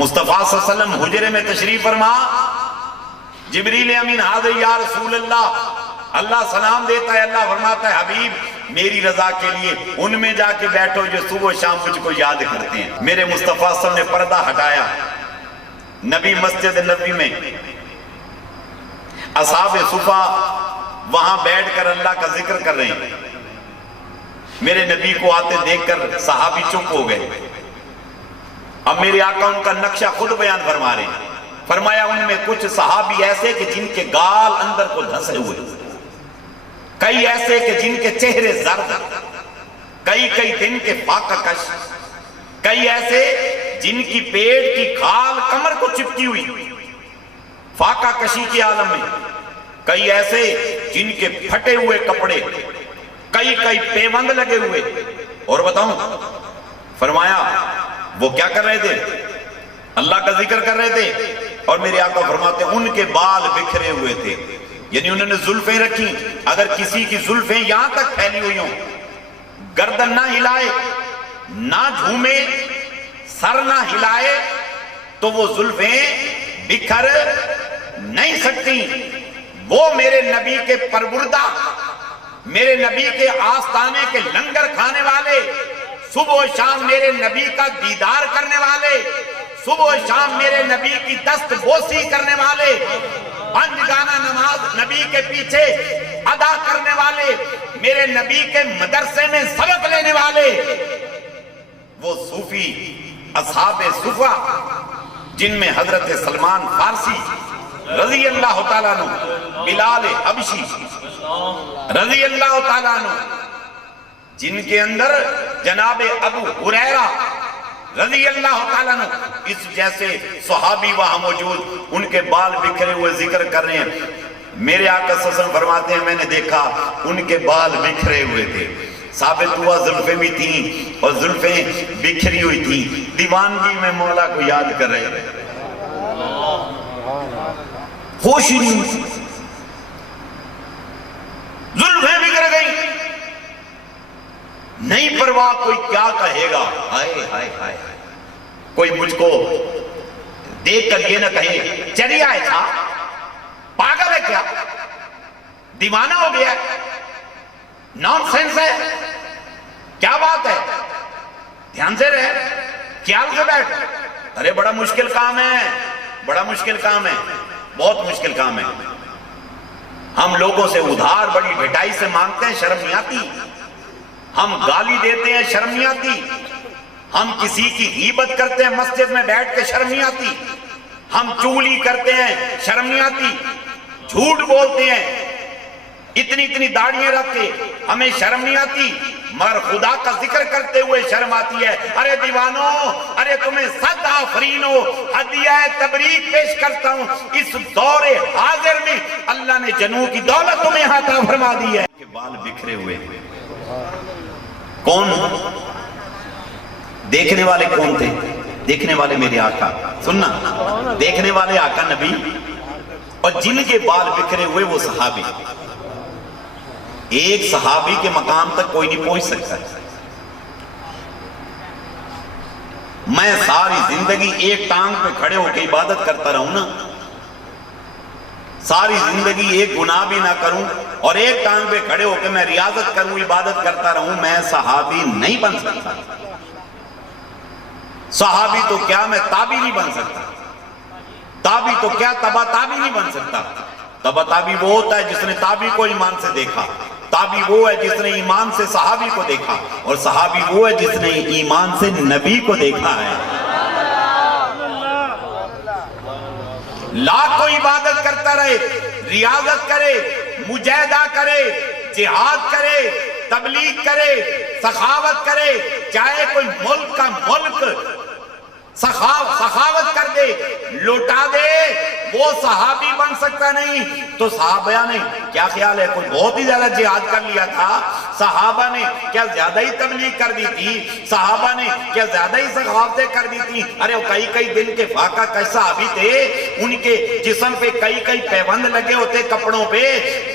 مصطفیٰ صلی اللہ علیہ وسلم حجرے میں تشریف فرما، جبریل امین حاضر یا رسول اللہ، اللہ سلام دیتا ہے، اللہ فرماتا ہے حبیب میری رضا کے لیے ان میں جا کے بیٹھو جو صبح و شام مجھ کو یاد کرتے ہیں۔ میرے مصطفیٰ صلی اللہ علیہ وسلم نے پردہ ہٹایا، نبی مسجد نبوی میں، اصحاب صفا وہاں بیٹھ کر اللہ کا ذکر کر رہے ہیں۔ میرے نبی کو آتے دیکھ کر صحابی چپ ہو گئے۔ اب میرے آقا ان کا نقشہ خود بیان فرما رہے ہیں۔ فرمایا ان میں کچھ صحابی ایسے کہ جن کے گال اندر کو دھسے ہوئے، کئی ایسے کہ جن کے چہرے زرد، کئی دن کے فاقہ کش، کئی ایسے جن کی پیٹ کی کھال کمر کو چپکی ہوئی فاقہ کشی کے عالم میں، کئی ایسے جن کے پھٹے ہوئے کپڑے، کئی پیوند لگے ہوئے۔ اور بتاؤں، فرمایا وہ کیا کر رہے تھے؟ اللہ کا ذکر کر رہے تھے، اور میرے آقا فرماتے ان کے بال بکھرے ہوئے تھے، یعنی انہوں نے زلفیں رکھی، اگر کسی کی زلفیں یہاں تک پھیلی ہوئی ہوں، گردن نہ ہلائے، نہ جھومے، سر نہ ہلائے، تو وہ زلفیں بکھر نہیں سکتی۔ وہ میرے نبی کے پروردہ، میرے نبی کے آستانے کے لنگر کھانے والے، صبح و شام میرے نبی کا دیدار کرنے والے، صبح و شام میرے نبی کی دست بوسی کرنے والے، پنجگانہ نماز نبی کے پیچھے ادا کرنے والے، میرے نبی کے مدرسے میں سبق لینے والے، وہ صوفی اصحاب صفا جن میں حضرت سلمان فارسی رضی اللہ تعالیٰ عنہ، بلال حبشی رضی اللہ تعالیٰ عنہ، جن کے اندر جناب ابو ہریرہ رضی اللہ تعالیٰ عنہ، اس جیسے صحابی وہاں موجود، ان کے بال بکھرے ہوئے ذکر کر رہے ہیں۔ میرے آقا صلی اللہ علیہ وسلم فرماتے ہیں میں نے دیکھا ان کے بال بکھرے ہوئے تھے، ثابت ہوا زلفیں بھی تھیں اور زلفیں بکھری ہوئی تھیں، دیوانگی میں مولا کو یاد کر رہے تھے، ہوش ہی نہیں، زلفیں بکھر گئی، نہیں پرواہ کوئی کیا کہے گا، ہائے ہائے ہائے، کوئی مجھ کو دیکھ کر یہ نہ کہے چریا ہے تھا، پاگل ہے کیا، دیوانہ ہو گیا ہے، نان سینس ہے، کیا بات ہے، دھیان سے رہے، خیال سے بیٹھ۔ ارے بڑا مشکل کام ہے، بڑا مشکل کام ہے، بہت مشکل کام ہے۔ ہم لوگوں سے ادھار بڑی بھٹائی سے مانگتے ہیں، شرم نہیں آتی، ہم گالی دیتے ہیں، شرم نہیں آتی، ہم کسی کی غیبت کرتے ہیں مسجد میں بیٹھ کے، شرم نہیں آتی، ہم چغلی کرتے ہیں، شرم نہیں آتی، جھوٹ بولتے ہیں، اتنی داڑیاں رکھ کے، ہمیں شرم نہیں آتی، مگر خدا کا ذکر کرتے ہوئے شرم آتی ہے۔ ارے دیوانوں، ارے تمہیں صد آفرینوں، ہدیہ تبریک پیش کرتا ہوں، اس دور حاضر میں اللہ نے جنوں کی دولت تمہیں عطا فرما دی ہے۔ کہ بال بکھرے ہوئے، کون دیکھنے والے کون تھے؟ دیکھنے والے میرے آقا، سننا، دیکھنے والے آقا نبی، اور جن کے بال بکھرے ہوئے وہ صحابی۔ ایک صحابی کے مقام تک کوئی نہیں پہنچ سکتا۔ میں ساری زندگی ایک ٹانگ پہ کھڑے ہو کے عبادت کرتا رہوں نا، ساری زندگی ایک گناہ بھی نہ کروں اور ایک ٹانگ پہ کھڑے ہو کے میں ریاضت کروں، عبادت کرتا رہوں، میں صحابی نہیں بن سکتا۔ صحابی تو کیا، میں تابی نہیں بن سکتا، تابی تو کیا، تبا تابی نہیں بن سکتا۔ تبا تابی وہ ہوتا ہے جس نے تابی کو ایمان سے دیکھا، تابی وہ ہے جس نے ایمان سے صحابی کو دیکھا، اور صحابی وہ ہے جس نے ایمان سے نبی کو دیکھا ہے۔ لاکھوں عبادت کرتا رہے، ریاضت کرے، مجاہدہ کرے، جہاد کرے، تبلیغ کرے، سخاوت کرے، چاہے کوئی ملک کا ملک سخاوت کر دے، لوٹا دے، وہ صحابی بن سکتا نہیں؟ تو صحابہ نے کیا خیال ہے کوئی بہت ہی زیادہ جہاد کر لیا تھا؟ صحابہ نے کیا زیادہ ہی تبلیغ کر دی تھی؟ صحابہ نے کیا زیادہ ہی سخاوتیں کر دی تھی؟ ارے وہ کئی دن کے فاقہ کئی صحابی تھے، ان کے جسم پہ کئی پیوند لگے ہوتے، کپڑوں پہ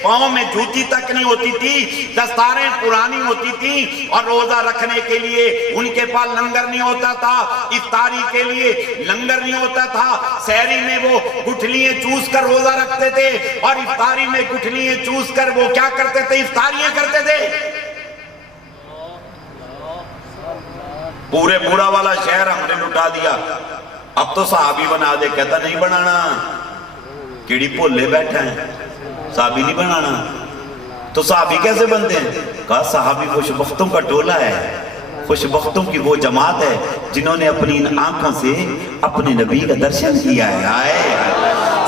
پاؤں میں جوتی تک نہیں ہوتی تھی، دستاریں پرانی ہوتی تھی، اور روزہ رکھنے کے لیے ان کے پاس لنگر نہیں ہوتا تھا، افطاری کے لیے لنگر نہیں ہوتا تھا، سحری میں وہ گٹھلیاں چوس کر روزہ رکھتے تھے، اور افطاری میں گٹھلیاں چوس کر وہ کیا کرتے تھے؟ افطاریاں کرتے تھے۔ پورے پورا والا شہر ہم نے لٹا دیا، اب تو صحابی بنا دے، کہتا نہیں بنانا، کیڑی بھولے بیٹھے ہیں، صحابی نہیں بنانا۔ تو صحابی کیسے بنتے ہیں؟ کہا صحابی خوشبختوں کا ٹولہ ہے، خوشبختوں کی وہ جماعت ہے جنہوں نے اپنی ان آنکھوں سے اپنے نبی کا درشن کیا ہے۔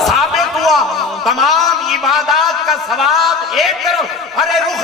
ثابت ہوا تمام عبادات کا ثواب ایک طرف، ارے رخ